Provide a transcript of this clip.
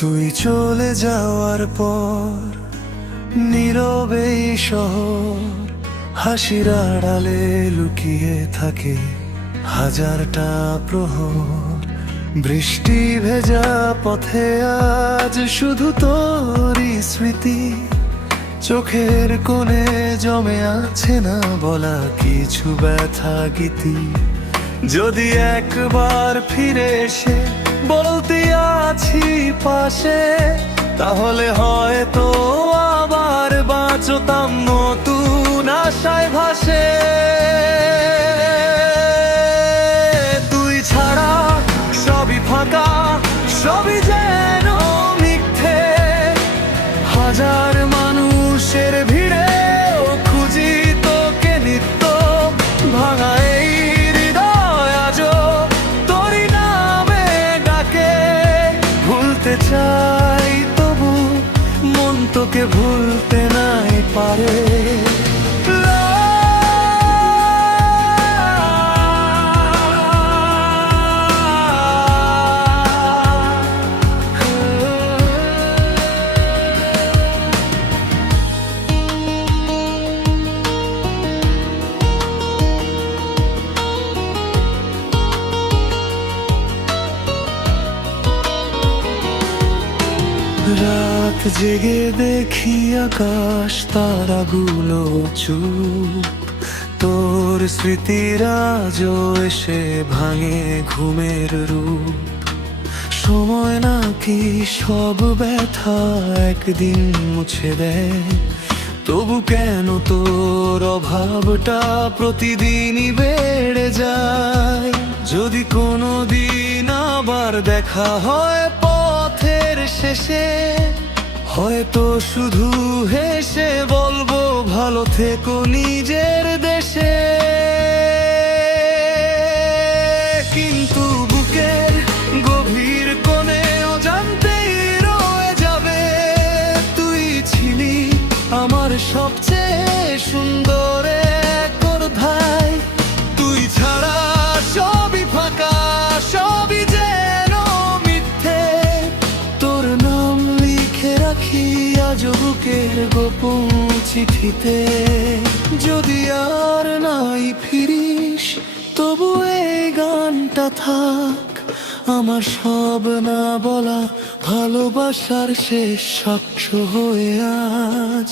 তুই চলে যাওয়ার পর নীরবে এই শহর হাসির আড়ালে লুকিয়ে থাকে হাজারটা প্রহর। বৃষ্টি ভেজা পথে আজ শুধু তোরই স্মৃতি, চোখের কোণে জমে আছে না বলা কিছু ব্যথা গীতি। যদি একবার ফিরে এসে বলতে আছি পাশে, তাহলে হয়তো আবার বাঁচতাম নতুন আশায় ভাসে। তুই ছাড়া সবই ফাঁকা, সবই যেন মিথ্যে। হাজার মানুষের ভিড়ে খুঁজি তোকে নিত্য, ভাঙা এই হৃদয় আজও তোরই নামে ডাকে। ভুলতে চাই তবু মন তোকে ভুলতে নাই পারে। রাত জেগে দেখি আকাশ তারাগুলো চুপ, তোর স্মৃতির আজও এসে ভাঙে ঘুমের রূপ। সময় নাকি সব ব্যথা একদিন মুছে দেয়, তবু কেন তোর অভাবটা প্রতিদিনই বেড়ে যায়। যদি কোনো দিন আবার দেখা হয় পথের শেষে, হয়তো শুধু হেসে বলবো ভালো থেকো নিজের দেশে। কিন্তু বুকের গভীর কোণে অজান্তেই রয়ে যাবে, তুই ছিলি আমার সবচেয়ে সুন্দর এক ভাই। তুই ছাড়া সবই ফাঁকা, সবই যেন মিথ্যে। তোর নাম লিখে রাখি আজ বুকের গোপন চিঠিতে। যদি আর নাই ফিরিস তবু এই গানটা থাক, আমার সব না বলা ভালোবাসার শেষ সাক্ষ্য হয়ে আজ।